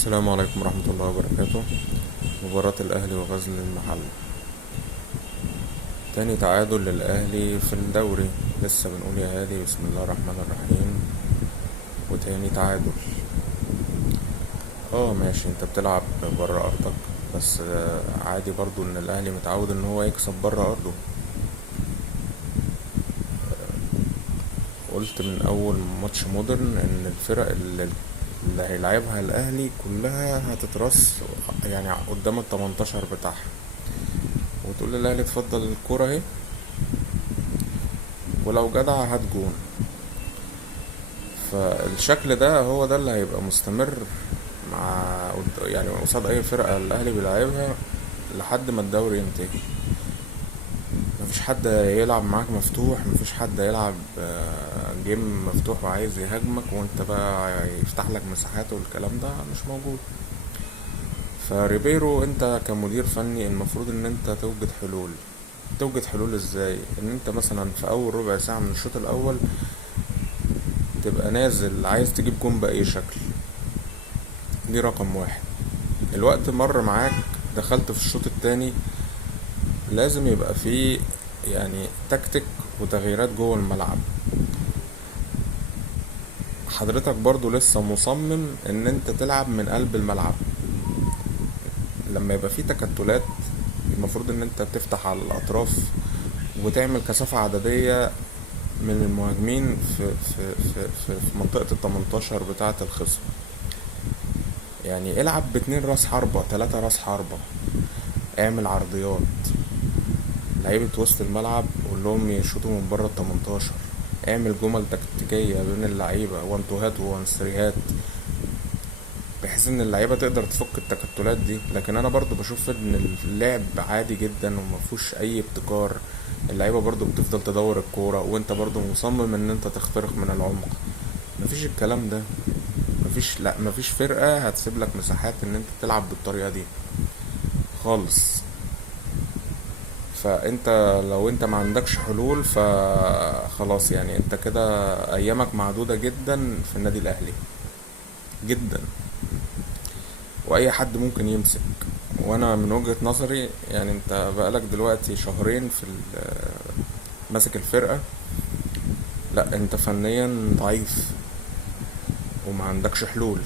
السلام عليكم ورحمة الله وبركاته. مباراة الأهلي وغزل المحلة، تاني تعادل للأهلي في الدوري. لسه بنقول يا هادي بسم الله الرحمن الرحيم، وتاني تعادل. ماشي، انت بتلعب برا أرضك، بس عادي برضو ان الأهلي متعود ان هو يكسب برا أرضه. قلت من أول ماتش مودرن ان الفرق اللي هيلعبها الأهلي كلها هتترص يعني قدام ال18 بتاعها، وتقول للأهلي اتفضل الكرة اهي، ولو جدع هات جون. فالشكل ده هو ده اللي هيبقى مستمر مع يعني قصاد اي فرقة الاهلي بيلعبها لحد ما الدوري ينتهي. مفيش حد يلعب معاك مفتوح، مفيش حد يلعب جيم مفتوح وعايز يهاجمك وانت بقى يفتح لك مساحات، والكلام ده مش موجود. فريبيرو انت كمدير فني المفروض ان انت توجد حلول ازاي؟ ان انت مثلا في اول ربع ساعة من الشوط الاول تبقى نازل عايز تجيب جون بأي شكل. دي رقم واحد. الوقت مر معاك، دخلت في الشوط التاني، لازم يبقى فيه يعني تكتيك وتغييرات جوه الملعب. حضرتك برضو لسه مصمم ان انت تلعب من قلب الملعب. لما يبقى فيه تكتلات المفروض ان انت تفتح على الاطراف وتعمل كثافة عددية من المهاجمين في منطقة ال18 بتاعة الخصم. يعني العب باتنين راس حربة، 3 راس حربة، اعمل عرضيات، لعيبة وسط الملعب قول لهم يشوطوا من بره ال18، اعمل جمل تكتيكية بين اللعيبة، وانتوهات وانسريهات، بحيث ان اللعيبة تقدر تفك التكتلات دي. لكن انا برضو بشوف ان اللعب عادي جدا ومفهوش اي ابتكار. اللعيبة برضو بتفضل تدور الكورة وانت برضو مصمم ان انت تخترق من العمق. مفيش الكلام ده. مفيش فرقة هتسيب لك مساحات ان انت تلعب بالطريقة دي خالص. فانت لو انت ما عندكش حلول فخلاص، يعني انت كده ايامك معدودة جدا في النادي الاهلي جدا، واي حد ممكن يمسك. وانا من وجهة نظري يعني انت بقالك دلوقتي شهرين ماسك الفرقة، لا انت فنيا ضعيف وما عندكش حلول.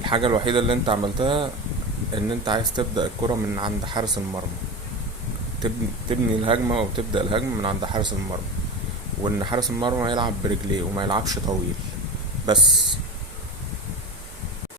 الحاجة الوحيدة اللي انت عملتها ان انت عايز تبدأ الكرة من عند حارس المرمى، تبني الهجمة او تبدأ الهجمة من عند حارس المرمى، وان حارس المرمى يلعب برجليه وما يلعبش طويل بس.